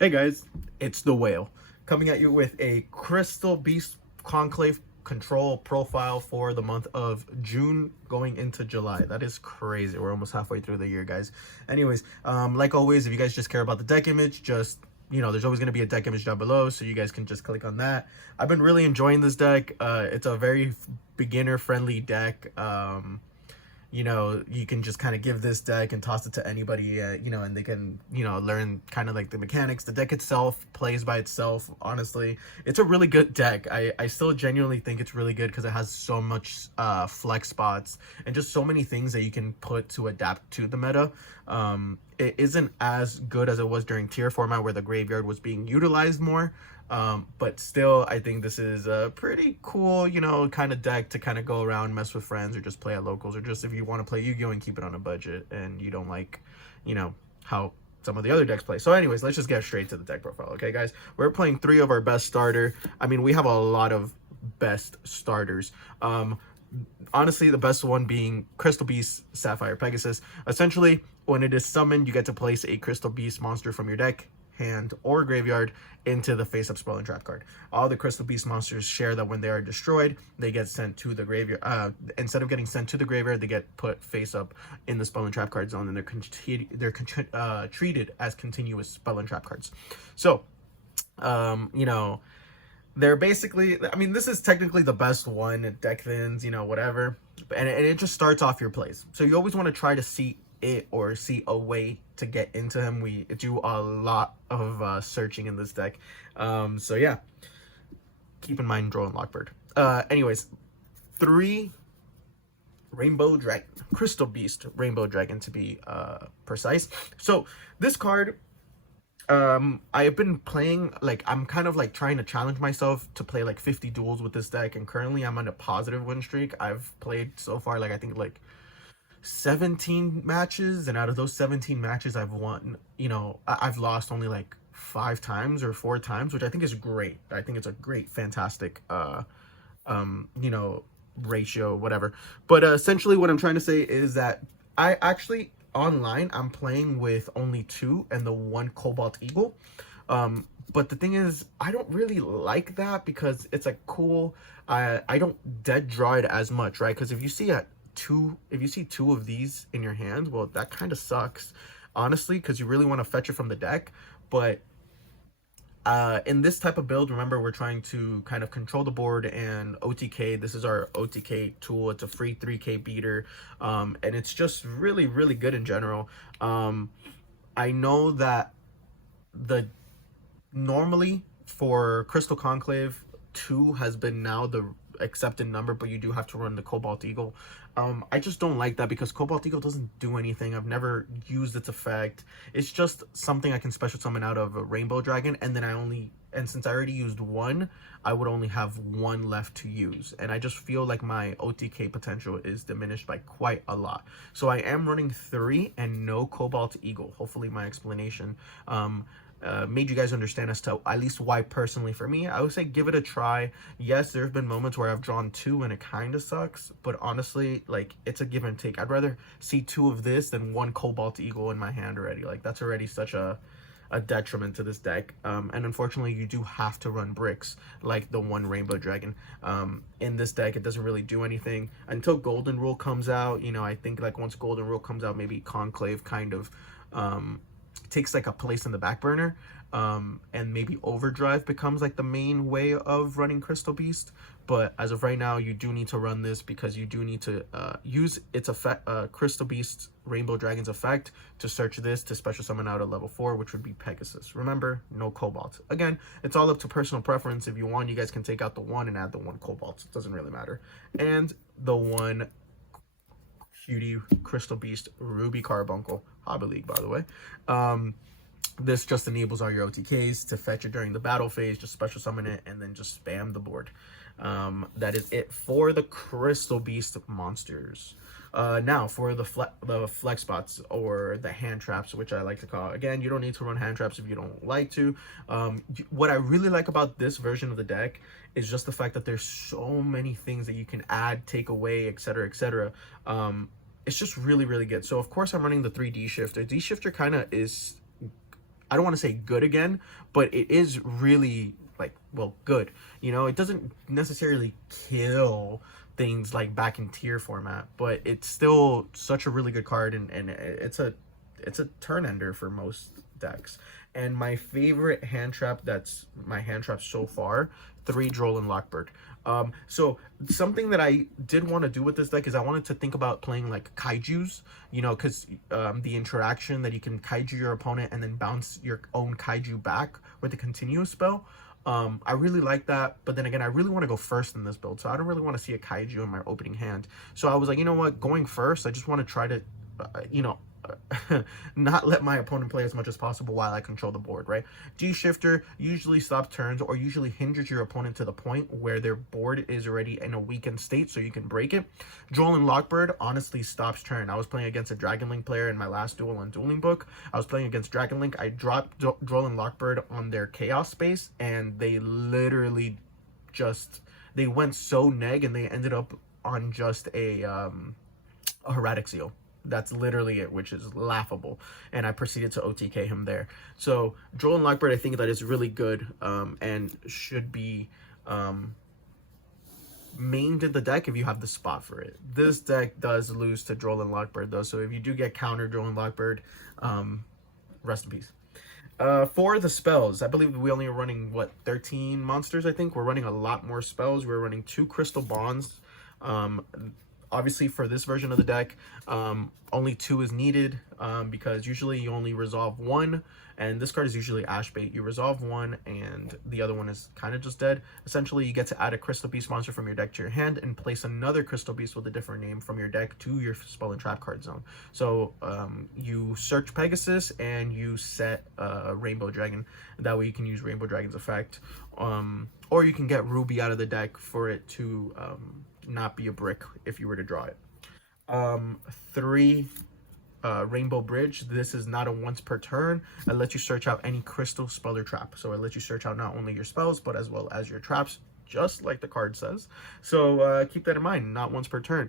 Hey guys, it's the Whale coming at you with a Crystal Beast Conclave control profile for the month of June going into July. That is crazy. We're almost halfway through the year, guys. Anyways, like always, if you guys just care about the deck image, just there's always going to be a deck image down below, so you guys can just click on that. I've been really enjoying this deck. It's a very beginner friendly deck. You can just kind of give this deck and toss it to anybody, and they can, learn kind of like the mechanics. The deck itself plays by itself. Honestly, it's a really good deck. I still genuinely think it's really good because it has so much flex spots and just so many things that you can put to adapt to the meta. It isn't as good as it was during tier format where the graveyard was being utilized more. But still, I think this is a pretty cool, kind of deck to kind of go around, mess with friends, or just play at locals, or just if you want to play Yu-Gi-Oh! And keep it on a budget and you don't like, how some of the other decks play. So anyways, let's just get straight to the deck profile. Okay, guys, we're playing 3 of our best starter. I mean, we have a lot of best starters. Honestly, the best one being Crystal Beast, Sapphire, Pegasus. Essentially, when it is summoned, you get to place a Crystal Beast monster from your deck, hand, or graveyard into the face-up spell and trap card. All the Crystal Beast monsters share that when they are destroyed, they get sent to the graveyard. Instead of getting sent to the graveyard, they get put face-up in the spell and trap card zone, and they're treated as continuous spell and trap cards. So, they're basically, I mean, this is technically the best one, deck thins, whatever. And it just starts off your plays. So you always want to try to see it or see a way to get into him. We do a lot of searching in this deck. So yeah, keep in mind Drone Lockbird. Anyways, 3 Rainbow Dragon, Crystal Beast Rainbow Dragon to be precise. So this card, I've been playing, like, I'm kind of like trying to challenge myself to play like 50 duels with this deck, and currently I'm on a positive win streak. I've played so far, like, I think like 17 matches, and out of those 17 matches I've won, I've lost only like 5 times or 4 times, which I think is great. I think it's a great, fantastic ratio, whatever. But essentially what I'm trying to say is that I actually, online, I'm playing with only 2 and the 1 Cobalt Eagle. But the thing is, I don't really like that because it's like cool. I don't dead draw it as much, right? Because if you see 2 of these in your hand, well, that kind of sucks, honestly, because you really want to fetch it from the deck. But in this type of build, remember, we're trying to kind of control the board and OTK. This is our OTK tool. It's a free 3k beater, and it's just really, really good in general. I know that normally for Crystal Conclave, 2 has been now the accepted number, but you do have to run the Cobalt Eagle. I just don't like that because Cobalt Eagle doesn't do anything. I've never used its effect. It's just something I can special summon out of a Rainbow Dragon, and then since I already used 1, I would only have 1 left to use, and I just feel like my OTK potential is diminished by quite a lot. So I am running 3 and no Cobalt Eagle. Hopefully my explanation made you guys understand as to at least why, personally, for me, I would say give it a try. Yes, there's been moments where I've drawn 2 and it kind of sucks, but honestly, like, it's a give and take. I'd rather see 2 of this than 1 Cobalt Eagle in my hand already. Like, that's already such a detriment to this deck. And unfortunately, you do have to run bricks like the 1 Rainbow Dragon. In this deck, it doesn't really do anything until Golden Rule comes out. I think, like, once Golden Rule comes out, maybe Conclave kind of takes like a place in the back burner, and maybe Overdrive becomes like the main way of running Crystal Beast. But as of right now, you do need to run this because you do need to use its effect, Crystal Beast Rainbow Dragon's effect, to search this to special summon out at level 4, which would be Pegasus. Remember, no Cobalt. Again, it's all up to personal preference. If you want, you guys can take out the 1 and add the 1 Cobalt. It doesn't really matter. And the 1 cutie Crystal Beast Ruby Carbuncle, Hobby League, by the way. This just enables all your OTKs to fetch it during the battle phase, just special summon it, and then just spam the board. That is it for the Crystal Beast monsters. Now for the flex spots, or the hand traps, which I like to call. Again, you don't need to run hand traps if you don't like to. What I really like about this version of the deck is just the fact that there's so many things that you can add, take away, etc., etc. It's just really, really good. So of course I'm running the 3D shifter. D shifter kind of is I don't want to say good again, but it is really like, well, good. You know, it doesn't necessarily kill things like back in tier format, but it's still such a really good card, and it's a turn ender for most decks. And my favorite hand trap, that's my hand trap so far, 3 Droll and Lockbird. So something that I did want to do with this deck is I wanted to think about playing like kaijus, you know, because the interaction that you can kaiju your opponent and then bounce your own kaiju back with the continuous spell. I really like that, but then again, I really want to go first in this build, so I don't really want to see a kaiju in my opening hand. So I was like, you know what, going first, I just want to try to, you know, not let my opponent play as much as possible while I control the board, right? D-Shifter usually stops turns or usually hinders your opponent to the point where their board is already in a weakened state so you can break it. Droll and Lockbird honestly stops turn. I was playing against a Dragon Link player in my last duel on Dueling Book. I was playing against Dragon Link. I dropped Droll and Lockbird on their Chaos space, and they literally just, they went so neg and they ended up on just a Hermetic Seal. That's literally it, which is laughable. And I proceeded to OTK him there. So Droll and Lockbird, I think that is really good, and should be mained in the deck if you have the spot for it. This deck does lose to Droll and Lockbird though, so if you do get counter Droll and Lockbird, rest in peace. For the spells, I believe we only are running, what, 13 monsters, I think? We're running a lot more spells. We're running 2 Crystal Bonds. Obviously, for this version of the deck, only 2 is needed, because usually you only resolve 1, and this card is usually Ash Bait. You resolve 1, and the other one is kind of just dead. Essentially, you get to add a Crystal Beast monster from your deck to your hand and place another Crystal Beast with a different name from your deck to your Spell and Trap card zone. So you search Pegasus and you set Rainbow Dragon. That way you can use Rainbow Dragon's effect. Or you can get Ruby out of the deck for it to not be a brick if you were to draw it. 3 Rainbow Bridge. This is not a once per turn. It lets you search out any crystal, spell, or trap. So it lets you search out not only your spells, but as well as your traps, just like the card says. So keep that in mind, not once per turn.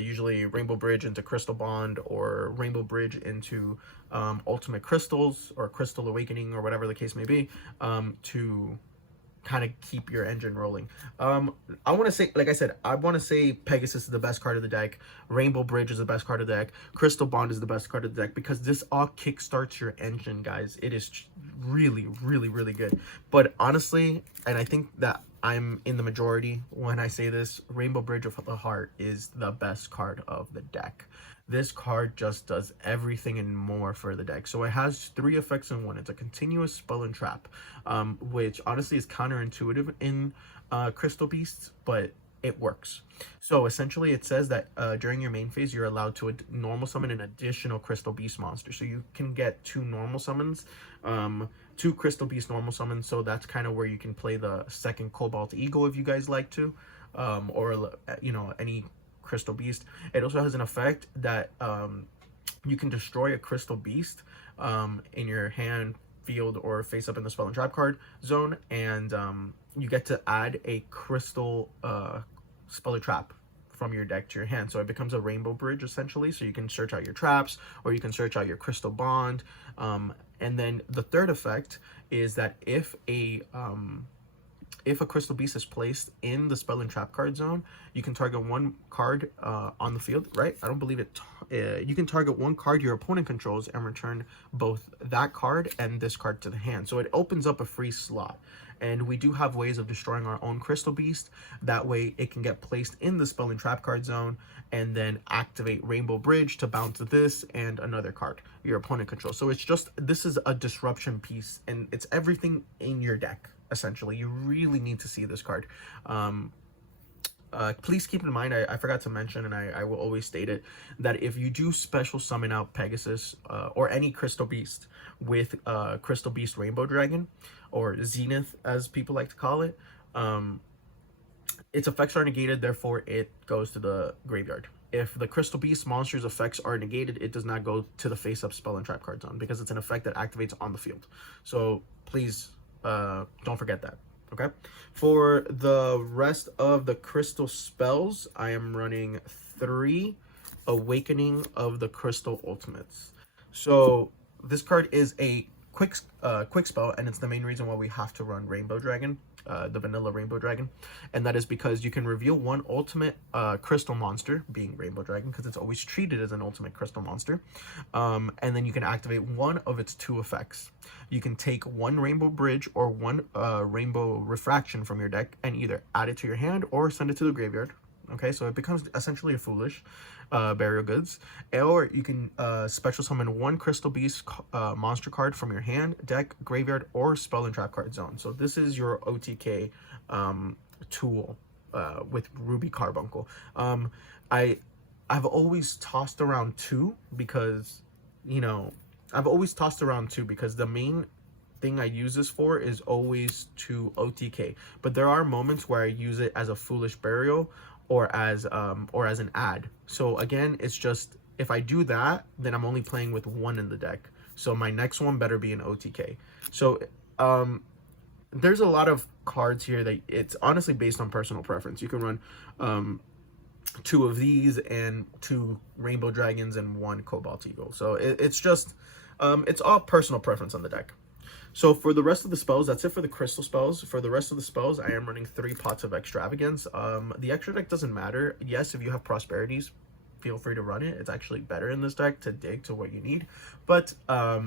Usually Rainbow Bridge into Crystal Bond, or Rainbow Bridge into Ultimate Crystals, or Crystal Awakening, or whatever the case may be, to kind of keep your engine rolling. I want to say, like I said, I want to say Pegasus is the best card of the deck. Rainbow Bridge is the best card of the deck. Crystal Bond is the best card of the deck, because this all kickstarts your engine, guys. It is really, really, really good. But honestly, and I think that I'm in the majority when I say this, Rainbow Bridge of the Heart is the best card of the deck. This card just does everything and more for the deck. So it has 3 effects in one. It's a continuous spell and trap, which honestly is counterintuitive in Crystal Beasts, but it works. So essentially it says that during your main phase, you're allowed to normal summon an additional Crystal Beast monster. So you can get 2 normal summons, 2 Crystal Beast normal summons. So that's kind of where you can play the second Cobalt Eagle if you guys like to, or, you know, any Crystal Beast. It also has an effect that you can destroy a Crystal Beast in your hand, field, or face up in the Spell and Trap card zone, and you get to add a Crystal Spell or Trap from your deck to your hand. So it becomes a Rainbow Bridge essentially. So you can search out your traps, or you can search out your Crystal Bond. And then the third effect is that if a Crystal Beast is placed in the Spell and Trap card zone, you can target 1 card on the field, right? I don't believe it. You can target 1 card your opponent controls and return both that card and this card to the hand. So it opens up a free slot. And we do have ways of destroying our own Crystal Beast. That way it can get placed in the Spell and Trap card zone, and then activate Rainbow Bridge to bounce this and another card your opponent controls. So it's just, this is a disruption piece, and it's everything in your deck. Essentially, you really need to see this card. Please keep in mind, I forgot to mention, and I will always state it, that if you do special summon out Pegasus or any Crystal Beast with Crystal Beast Rainbow Dragon, or Zenith as people like to call it, its effects are negated, therefore it goes to the graveyard. If the Crystal Beast monster's effects are negated, it does not go to the face-up Spell and Trap card zone, because it's an effect that activates on the field. So please don't forget that. Okay, for the rest of the crystal spells, I am running 3 Awakening of the Crystal Ultimates. So this card is a quick spell, and it's the main reason why we have to run Rainbow Dragon, the vanilla Rainbow Dragon, and that is because you can reveal one ultimate crystal monster, being Rainbow Dragon, because it's always treated as an ultimate crystal monster, and then you can activate one of its two effects. You can take one Rainbow Bridge or one Rainbow Refraction from your deck and either add it to your hand or send it to the graveyard. Okay, so it becomes essentially a foolish burial goods. Or you can special summon one Crystal Beast monster card from your hand, deck, graveyard, or spell and trap card zone. So this is your OTK tool with Ruby Carbuncle. I've always tossed around two because, you know, the main thing I use this for is always to OTK. But there are moments where I use it as a foolish burial or as an ad. So again, it's just, if I do that, then I'm only playing with one in the deck. So my next one better be an OTK. So there's a lot of cards here that it's honestly based on personal preference. You can run two of these and two Rainbow Dragons and one Cobalt Eagle. So it's just it's all personal preference on the deck. So for the rest of the spells, that's it for the crystal spells. For the rest of the spells, I am running 3 pots of Extravagance. The extra deck doesn't matter. Yes, if you have Prosperities, feel free to run it. It's actually better in this deck to dig to what you need. But I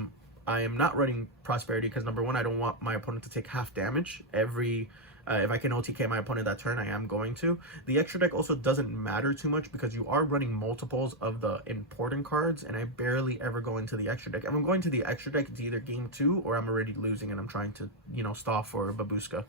am not running Prosperity because, number one, I don't want my opponent to take half damage every... if I can OTK my opponent that turn, I am going to. The extra deck also doesn't matter too much because you are running multiples of the important cards, and I barely ever go into the extra deck. If I'm going to the extra deck, it's either game 2 or I'm already losing and I'm trying to, you know, stall for Babushka.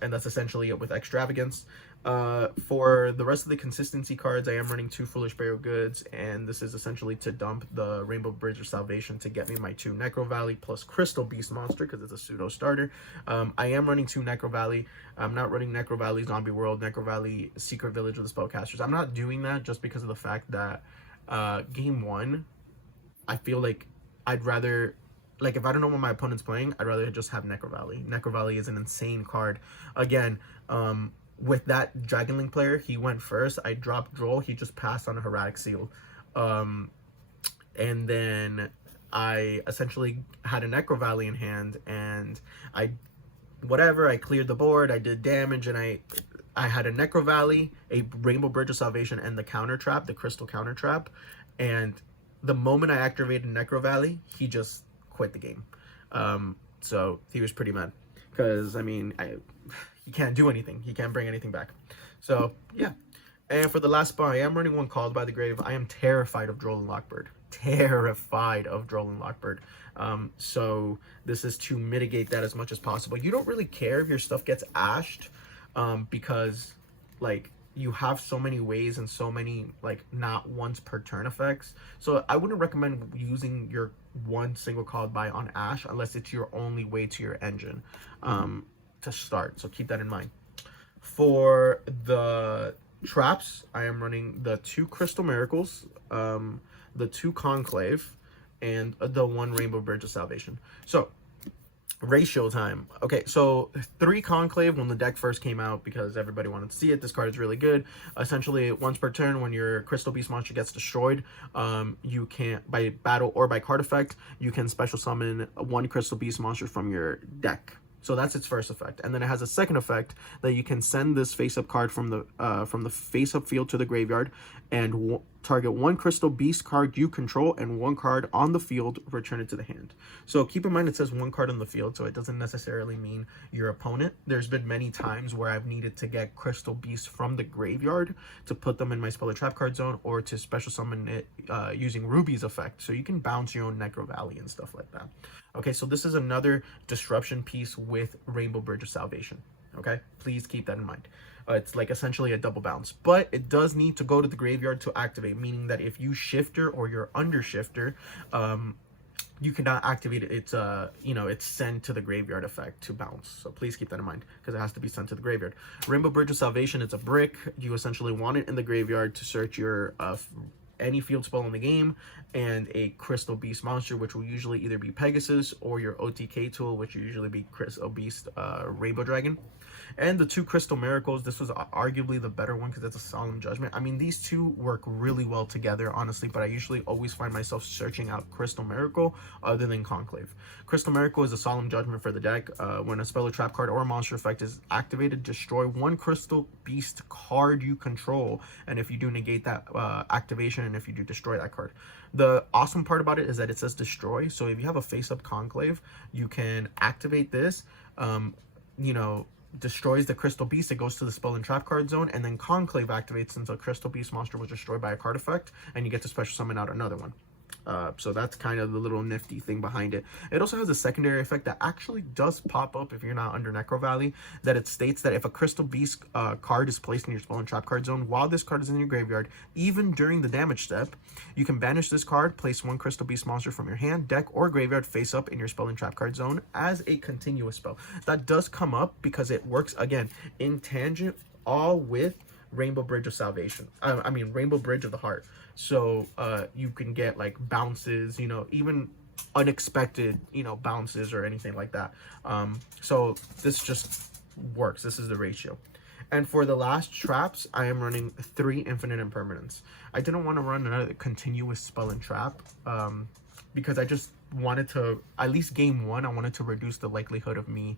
And that's essentially it with Extravagance. For the rest of the consistency cards, I am running 2 Foolish Burial Goods, and this is essentially to dump the Rainbow Bridge of Salvation to get me my 2 Necro Valley plus Crystal Beast monster because it's a pseudo starter. I am running 2 Necro Valley. I'm not running Necro Valley Zombie World, Necro Valley Secret Village of the Spellcasters. I'm not doing that just because of the fact that game 1, I feel like I'd rather... Like, if I don't know what my opponent's playing, I'd rather just have Necro Valley. Necro Valley is an insane card. Again, with that Dragonlink player, he went first. I dropped Droll. He just passed on a Heretic Seal. And then I essentially had a Necro Valley in hand. And I cleared the board. I did damage. And I had a Necro Valley, a Rainbow Bridge of Salvation, and the counter trap, the Crystal counter trap. And the moment I activated Necro Valley, he just... quit the game. So he was pretty mad because, I mean, he can't do anything. He can't bring anything back. So yeah. And for the last spell, I am running 1 Called by the Grave. I am terrified of Droll and Lockbird. Terrified of Droll and Lockbird. So this is to mitigate that as much as possible. You don't really care if your stuff gets ashed because, like, you have so many ways and so many, like, not once per turn effects. So I wouldn't recommend using your 1 single Called by on Ash unless it's your only way to your engine to start. So keep that in mind. For the traps, I am running the 2 Crystal Miracles, the 2 Conclave, and the 1 Rainbow Bridge of Salvation. So ratio time. Okay, so 3 Conclave when the deck first came out because everybody wanted to see it. This card is really good. Essentially, once per turn, when your Crystal Beast monster gets destroyed, you can, by battle or by card effect, you can special summon 1 Crystal Beast monster from your deck. So that's its first effect, and then it has a second effect that you can send this face-up card from the face-up field to the graveyard, and target 1 Crystal Beast card you control and 1 card on the field, return it to the hand. So keep in mind it says 1 card on the field, so it doesn't necessarily mean your opponent. There's been many times where I've needed to get Crystal Beasts from the graveyard to put them in my spell or trap card zone, or to special summon it using Ruby's effect, so you can bounce your own Necro Valley and stuff like that. Okay, so this is another disruption piece with Rainbow Bridge of Salvation. Okay, please keep that in mind. It's like essentially a double bounce, but it does need to go to the graveyard to activate, meaning that if you shifter or you're under shifter, you cannot activate it. It's you know, it's sent to the graveyard effect to bounce. So please keep that in mind because it has to be sent to the graveyard. Rainbow Bridge of Salvation, it's a brick. You essentially want it in the graveyard to search your any field spell in the game, and a Crystal Beast monster, which will usually either be Pegasus or your OTK tool, which will usually be Crystal Beast Rainbow Dragon. And the 2 Crystal Miracles, this was arguably the better one because it's a Solemn Judgment. I mean, these two work really well together, honestly, but I usually always find myself searching out Crystal Miracle other than Conclave. Crystal Miracle is a Solemn Judgment for the deck. When a spell or trap card or a monster effect is activated, destroy 1 Crystal Beast card you control, and if you do, negate that activation, and if you do, destroy that card. The awesome part about it is that it says destroy, so if you have a face-up Conclave, you can activate this, you know, destroys the Crystal Beast, it goes to the spell and trap card zone, and then Conclave activates since a Crystal Beast monster was destroyed by a card effect, and you get to special summon out another one. So that's kind of the little nifty thing behind it. It also has a secondary effect that actually does pop up if you're not under Necro Valley, that it states that if a Crystal Beast card is placed in your spell and trap card zone while this card is in your graveyard, even during the damage step, you can banish this card, place 1 Crystal Beast monster from your hand, deck, or graveyard face up in your spell and trap card zone as a continuous spell. That does come up because it works, again, in tangent, all with Rainbow Bridge of Salvation. I mean, Rainbow Bridge of the Heart. So you can get like bounces, you know, even unexpected, you know, bounces or anything like that. So this just works. This is the ratio. And for the last traps, I am running 3 Infinite Impermanence. I didn't want to run another continuous spell and trap because I just wanted to, at least game 1, I wanted to reduce the likelihood of me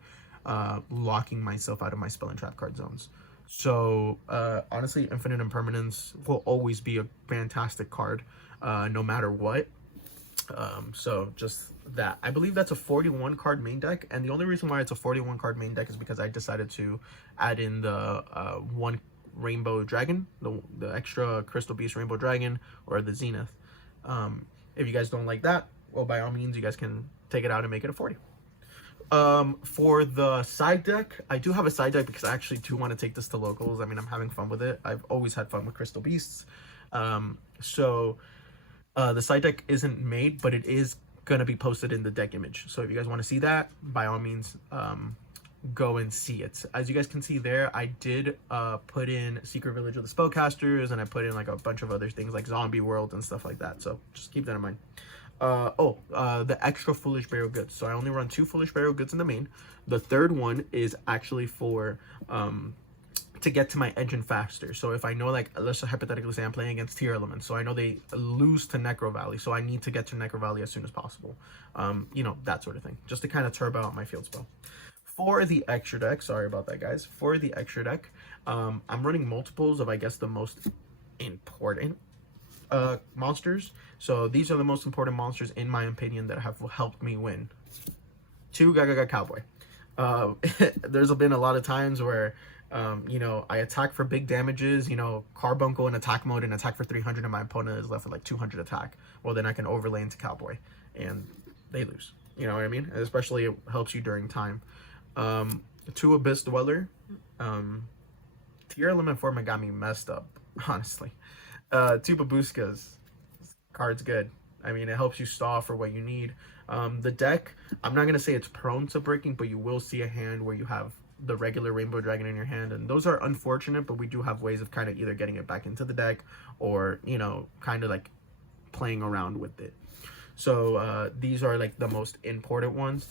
locking myself out of my spell and trap card zones. So honestly, Infinite Impermanence will always be a fantastic card, no matter what. So just that. I believe that's a 41 card main deck, and the only reason why it's a 41 card main deck is because I decided to add in the 1 Rainbow Dragon, the extra Crystal Beast Rainbow Dragon, or the Zenith. If you guys don't like that, well, by all means, you guys can take it out and make it a 40. For the side deck, I do have a side deck because I actually do want to take this to locals. I mean, I'm having fun with it. I've always had fun with Crystal Beasts. So the side deck isn't made, but it is going to be posted in the deck image. So if you guys want to see that, by all means, go and see it. As you guys can see there, I did put in Secret Village of the Spellcasters, and I put in like a bunch of other things like Zombie World and stuff like that. So just keep that in mind. The extra Foolish Burial Goods. So I only run 2 Foolish Burial Goods in the main. The third one is actually for to get to my engine faster. So if I know, like, let's hypothetically say I'm playing against Tier Elements, so I know they lose to Necro Valley, so I need to get to Necro Valley as soon as possible. You know, that sort of thing, just to kind of turbo out my field spell. For the extra deck, sorry about that, guys. For the extra deck, I'm running multiples of, I guess, the most important monsters. So these are the most important monsters in my opinion that have helped me win. 2 Gaga Cowboy. There's been a lot of times where you know, I attack for big damages, you know, Carbuncle in attack mode and attack for 300 and my opponent is left with like 200 attack. Well, then I can overlay into Cowboy and they lose. You know what I mean? Especially it helps you during time. 2 Abyss Dweller. Tier Element format got me messed up, honestly. 2 Babuskas. Card's good. I mean, it helps you stall for what you need. The deck, I'm not going to say it's prone to breaking, but you will see a hand where you have the regular Rainbow Dragon in your hand, and those are unfortunate, but we do have ways of kind of either getting it back into the deck or, you know, kind of like playing around with it. So these are like the most important ones.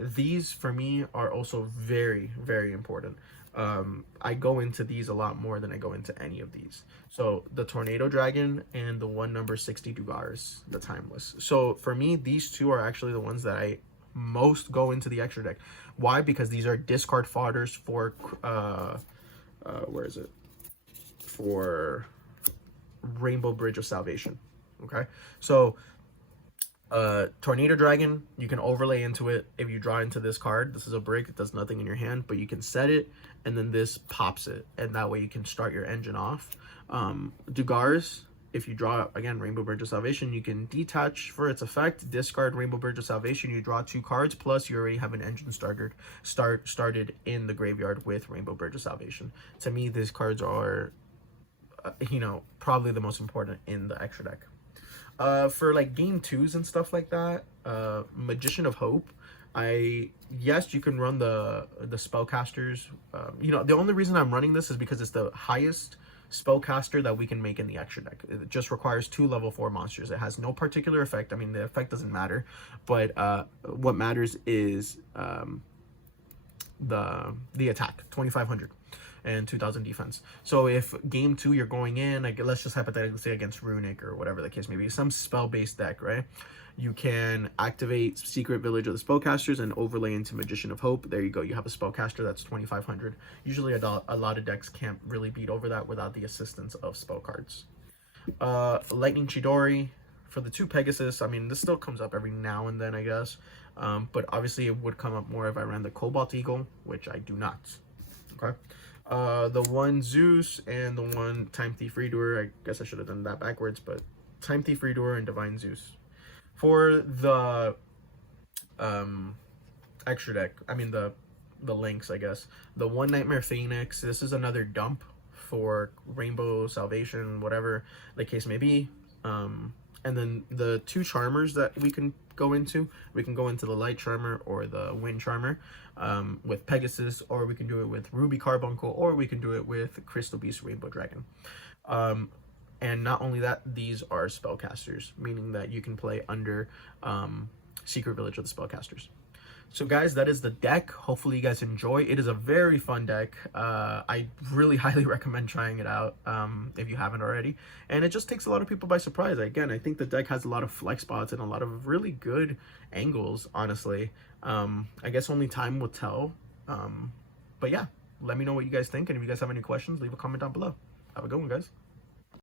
These for me are also very, very important. I go into these a lot more than I go into any of these. So the Tornado Dragon and the 1 number 60 Dugars, the Timeless. So for me, these 2 are actually the ones that I most go into the extra deck. Why? Because these are discard fodders for where is it? For Rainbow Bridge of Salvation. Okay, so Tornado Dragon, you can overlay into it if you draw into this card. This is a brick, it does nothing in your hand, but you can set it and then this pops it, and that way you can start your engine off. Dugars, if you draw, again, Rainbow Bridge of Salvation, you can detach for its effect, discard Rainbow Bridge of Salvation, you draw 2 cards, plus you already have an engine started in the graveyard with Rainbow Bridge of Salvation. To me, these cards are, you know, probably the most important in the extra deck. For like game 2s and stuff like that, Magician of Hope, yes, you can run the spellcasters. You know, the only reason I'm running this is because it's the highest spellcaster that we can make in the extra deck. It just requires 2 level 4 monsters. It has no particular effect. I mean, the effect doesn't matter, but what matters is the attack, 2500 and 2000 defense. So if game 2 you're going in, like, let's just hypothetically say against Runic or whatever the case may be, some spell based deck, right? You can activate Secret Village of the Spellcasters and overlay into Magician of Hope. There you go. You have a spellcaster that's 2500. Usually a lot of decks can't really beat over that without the assistance of spell cards. Lightning Chidori for the 2 Pegasus. I mean, this still comes up every now and then, I guess. But obviously it would come up more if I ran the Cobalt Eagle, which I do not. Okay. The 1 Zeus and the 1 Time Thief Redoer. I guess I should have done that backwards, but Time Thief Redoer and Divine Zeus. For the extra deck, I mean the links, I guess. The 1 Nightmare Phoenix. This is another dump for Rainbow Salvation, whatever the case may be. And then the 2 Charmers that we can go into. We can go into the Light Charmer or the Wind Charmer with Pegasus, or we can do it with Ruby Carbuncle, or we can do it with Crystal Beast Rainbow Dragon. And not only that, these are spellcasters, meaning that you can play under Secret Village of the Spellcasters. So guys, that is the deck. Hopefully you guys enjoy. It is a very fun deck. I really highly recommend trying it out if you haven't already. And it just takes a lot of people by surprise. Again, I think the deck has a lot of flex spots and a lot of really good angles, honestly. I guess only time will tell. But yeah, let me know what you guys think. And if you guys have any questions, leave a comment down below. Have a good one, guys.